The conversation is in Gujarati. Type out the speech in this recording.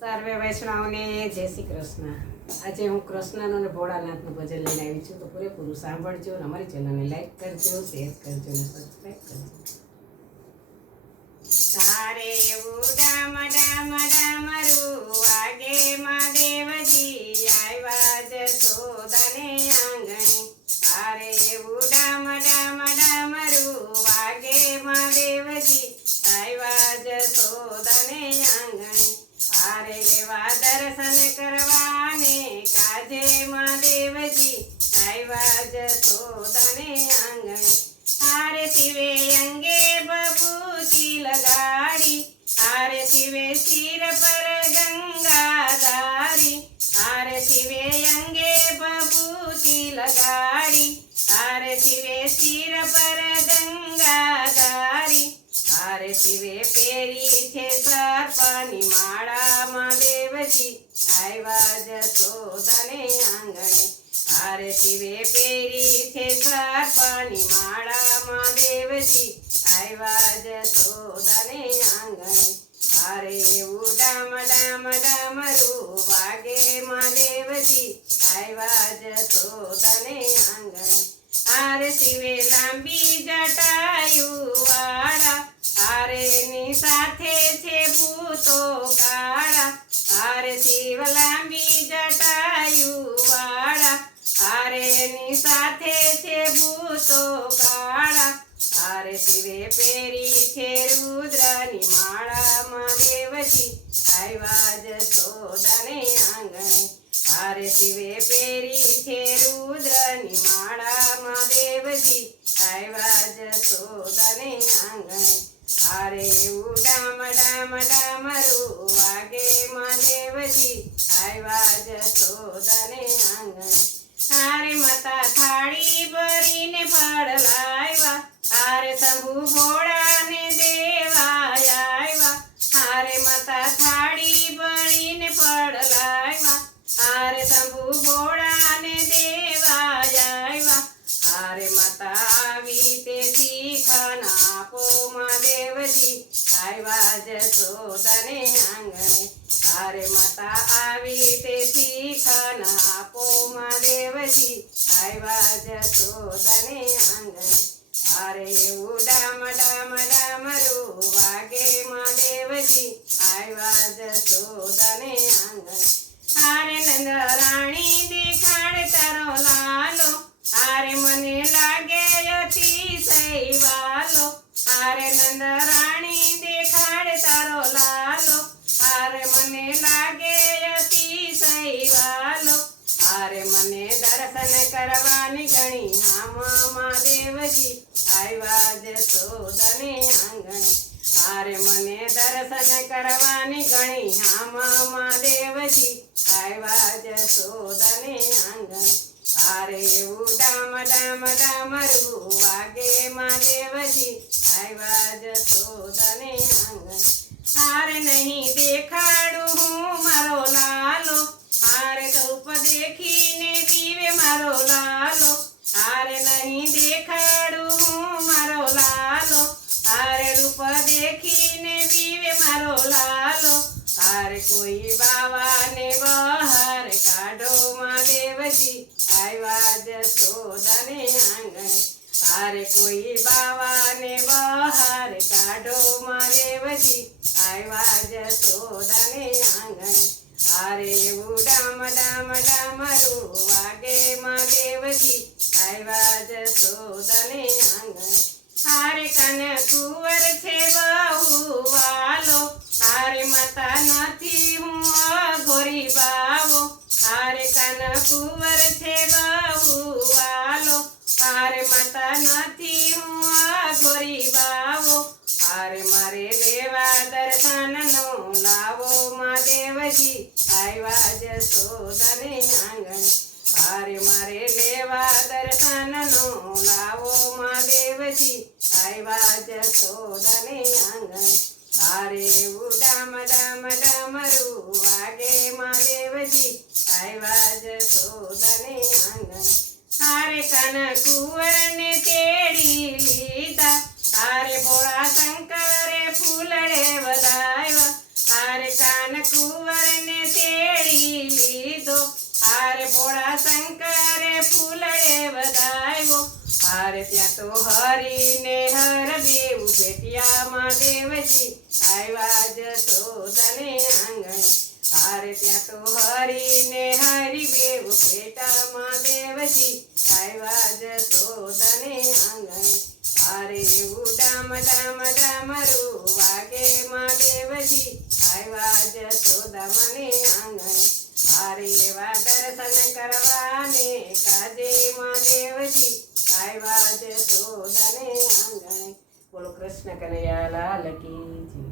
સર્વે વૈષ્ણવને જય શ્રી કૃષ્ણ। આજે હું કૃષ્ણનો અને ભોળાનાથનું ભજન લઈને આવી છું, તો પૂરેપૂરું સાંભળજો અને અમારી ચેનલને લાઈક કરજો, શેર કરજો અને સબસ્ક્રાઈબ કરજો। તારે ઉડામ ડામ ડામરું વાગે મહાદેવજી આવ્યા જશોદાને આંગણે। તારે ઉડામ ડામ ડામરું વાગે મહાદેવજી આવ્યા જશોદાને આંગણે। તારે એવા દર્શન કરવાને કાજે મહાદેવજી આવ્યા જશોદાને આંગણે। તારે શિવે અંગે બબૂતી લગાડી, તારે શિવે શિર પર ગંગાધારી। તારે શિવે અંગે બબૂતી લગાડી, તારે શિવે શિર પર ગંગાધારી। તારે શિવે પહેરી છે સર્પની માળા મહાદેવજી આવ્યા જશોદાને આંગણે। તારે શિવે પહેરી છે સર્પની માળા મહાદેવજી આવ્યા જશોદાને આંગણે। તારે ઉડામ ડામ ડામરું વાગે મહાદેવજી આવ્યા જશોદાને આંગણે। તારે શિવે લાંબી જટાયુ વાળા, તારે ની સાથે છે ભૂતો કાળા। તારે શિવ લાંબી જટાયુ વાળા, તારે ની સાથે છે ભૂતો કાળા। તારે શિવે પહેરી છે રુદ્રની માળા મહાદેવજી આવ્યા જશોદાને આંગણે। તારે શિવે પહેરી છે રુદ્રની માળા મહાદેવજી આવ્યા જશોદાને આંગણે। તારે ઉડામ ડામ ડામરું વાગે મહાદેવજી આવ્યા જશોદાને આંગણે। તારે માતા થાળી ભરીને ફળ લાવ્યા, તારે શંભુ ભોળાને દેવા આવ્યા। તારે માતા થાળી ભરીને ફળ લાવ્યા, તારે શંભુ ભોળાને દેવા આવ્યા। તારે માતા આવી તે શીખન આપો મહાદેવજી આવ્યા જશોદાને આંગણે। તારે માતા આવી તે શીખન આપો મહાદેવજી આવ્યા જશોદાને આંગણે। તારે ઉડામ ડામ ડામરું વાગે મહાદેવજી આવ્યા જશોદાને આંગણે। તારે નંદરાણી દેખાડે તારો લાલો, તારે મને લાગે અતિશય વાલો। તારે નંદરાણી દેખાડે તારો લાલો, તારે મને લાગે અતિશય વાલો। તારે મને દર્શન કરવાની ઘણી હામ મહાદેવજી આવ્યા જશોદાને આંગણે। તારે મને દર્શન કરવાની ઘણી હામ મહાદેવજી આવ્યા જશોદાને આંગણે। તારે ઉડામ ડામ ડામરું વાગે મહાદેવજી આવ્યા જશોદાને આંગણે। તારે નહીં દેખાડું હું મારો લાલો, તારે ધૂપ દેખીને પીવે મારો લાલો। તારે નહીં દેખાડું હું મારો લાલો, તારે રૂપ દેખીને પીવે મારો લાલો। તારે કોઈ બાવાને બહાર કાઢો મહાદેવજી આવ્યા જશોદાને આંગણે। તારે કોઈ બાવાને બહાર કાઢો મહાદેવજી આવ્યા જશોદાને આંગણે। તારે ઉડામ ડામ ડામરું વાગે મહાદેવજી આવ્યા જશોદાને આંગણે। તારે કન કુંવર છે બહુ વાલો, તારે માતા નથી હું અઘોરી બાવો। તારે કન કુંવર છે બહુ વાલો, તારે માતા નથી હું અઘોરી બાવો। તારે મારે લેવા દર્શનનો લાવો મહાદેવજી આવ્યા જશોદાને આંગણે। તારે મારે લેવા દર્શનનો લાવો મહાદેવજી આવ્યા જશોદાને આંગણે। તારે ઉડામ ડામ ડામરું વાગે મહાદેવજી આવ્યા જશોદાને આંગણે। તારે કન કુંવરને તેડી લીધા, તારે ભોળા શંકરે ફૂલડે વધાવ્યા। તારે કાન કુંવરે ગોકુળિયામાં દેવજી આવ્યા જશોદાને આંગણે. હારે ત્યાં તો હરીને હરી બેવ પેટામાં દેવજી આવ્યા જશોદાને આંગણે. હારે એવું ડામ ડામ ડામરું વાગે માં દેવજી આવ્યા જશોદા મને આંગણે. હારે એવા દર્શન કરવાને કાજે માં દેવજી આવ્યા જશોદાને આંગણે. બોલો કૃષ્ણ કનૈયા લાલ કી જય.